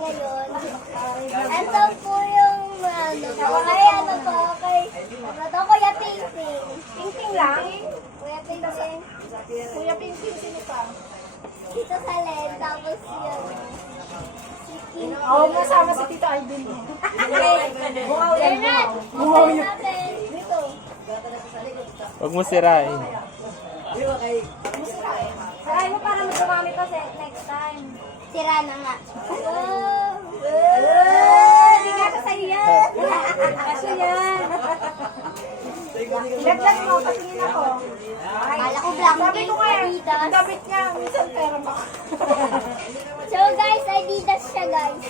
ngayon. Ito po yung ano po, kay ano po, kay ano to, Kuya Pingping. Ping-ping lang. Kuya Pingping. Kuya Ping-ping, sino pa? Dito sa LED, tapos yun. Si King. Oo, masama si Tito Alvin. Buhaw yan. Bernard, Buhaw open yan. natin. Dito. Huwag mo sirain. Saray mo para magdumami pa next time. Sira na nga. Hindi nga sa sa'yo yan. Kaso yan. Ilaglag mo, patingin ako. Kala ko blank Sabi ko nga, Adidas. damit niya, minsan pera pa. So guys, Adidas siya guys.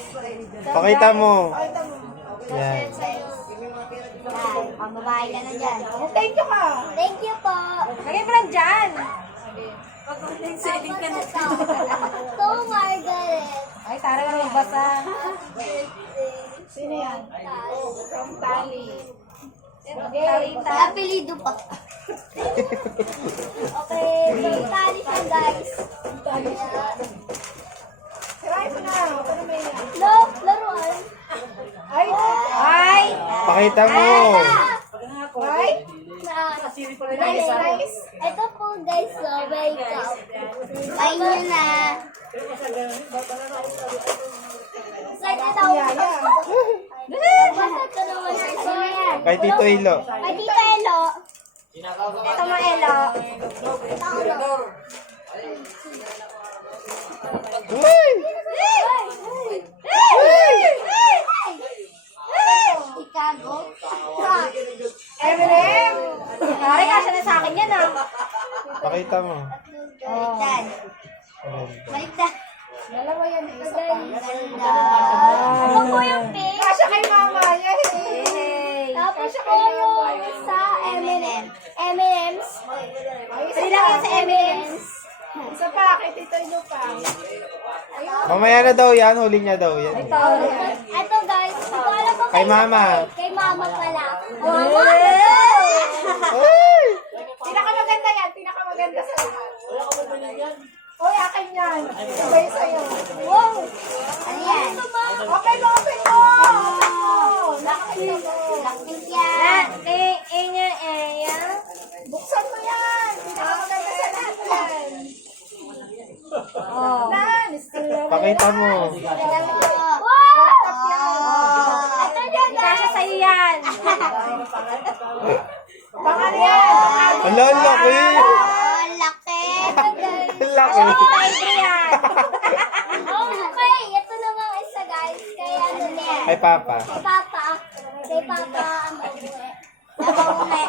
Pakita mo. Pakita mo. Yan. Yan, pambabae ka na dyan. Oh, thank you ka. Thank you po. Lagay mo lang dyan. Tapos ito, Margaret. Ay, tara lang magbasa. Sino yan? From Tali. Apelido pa. Okay, so tali siya guys. Sirain mo na. Ano may yan? No, laruan. Ay! Ay! Pakita mo. Ay! Nice. Ito po guys, so makeup. Ay nyo na. Saan na daw? Basta ito naman sa yan. Kay Tito Ilo. Ay, Tito Elo. Ito mo, Elo. Uy! Chicago. Eminem! Pare, kasya na sa akin yan, ah. Pakita mo. Baliktad. Baliktad. Dalawa yan, eh. Isa pa. Ganda. Ito po yung pink. Kasya kay mama. Yay! Tapos po yung sa M&M. M&M's. Sali lang yun sa M&M's. Isa pa, kay Tito Ino pa. Mamaya na daw yan. Huli niya daw yan. Ito guys, hindi ko alam kung Kay mama. Kay mama pala. Mama! Uy! Pinakamaganda yan. Pinakamaganda sa lahat. Uy, akin yan. Sabay sa'yo. Wow! Ano yan? Open mo, open mo! Nakakita mo. Blackpink yan. Buksan mo yan. Pinakamaganda sa lahat yan. Nan, still Pakita mo. Alam mo. Wow! Ito dyan guys. Kasya sa'yo yan. Pangalan yan. Ang laki. Oh, laki. Ang laki. Libre yan. Oh, okay. Ito namang isa guys. Kay ano na yan. Kay Papa. Kay Papa. Kay Papa ang mauwi. Napauwi.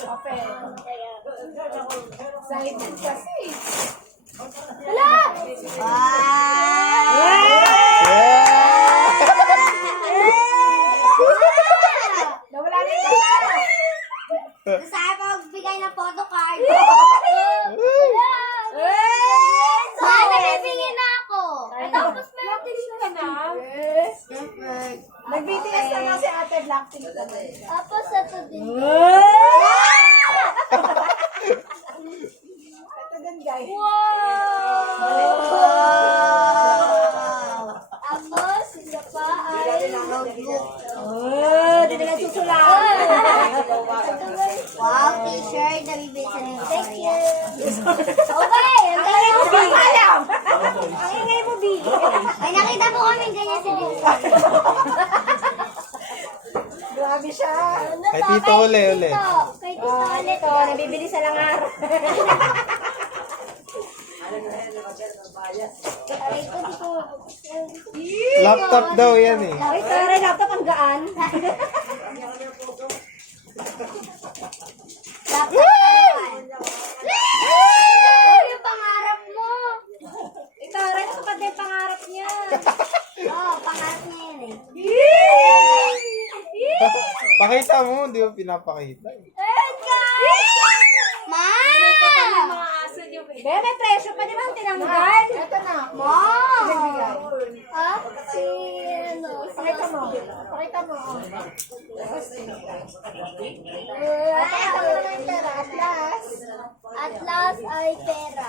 Open. Excited kasi. Hala! Wow! Yeah! Nawala na yung kanta. Saan pa magbigay ng photocard? Wala! Saan nabibigyan na ako? Tapos meron din siya na. Nag-BTS na nga si Ate Blackpink. Tapos ito din. Ito din, guys. Wow! Tapos, isa pa ay notebook. Hindi na nagsusulat. Wow, t-shirt. Nabibili sa nyo. Thank you. Okay, ang Ang mo, ingay mo, alam. Ang ingay mo, B. Ay, nakita po kami ganyan sa dito. Grabe siya. Kay Tito uli. Kay Tito ulit. Ito, nabibili sa langar. Aray ko, di ko. Laptop daw yan eh. Ay, tara, laptop ang gaan. Laptop naman. Oh, yung pangarap mo. Ito, tara, natupad na yung pangarap niya. Oh, pangarap niya yun eh. Pakita mo. Hindi mo pinapakita. Ayan, guys! Ma! Be, may presyo pa, di ba? Tinanggal. Ito na. Ma! Ah, si ano? Pakita mo. Pakita mo. Wow! Pakita mo naman yung pera. At last. At last ay pera.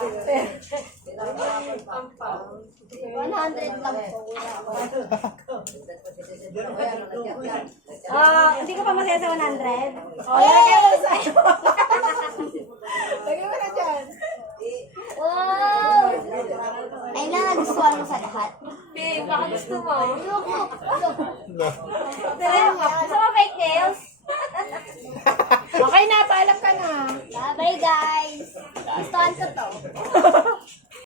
100 lang po. Hindi ka pa masaya sa 100? Lagay mo sa'yo. Lagay mo na dyan. Wow! Ay na, nagustuhan mo sa lahat. Babe, baka gusto mo. Ayoko. No. Pero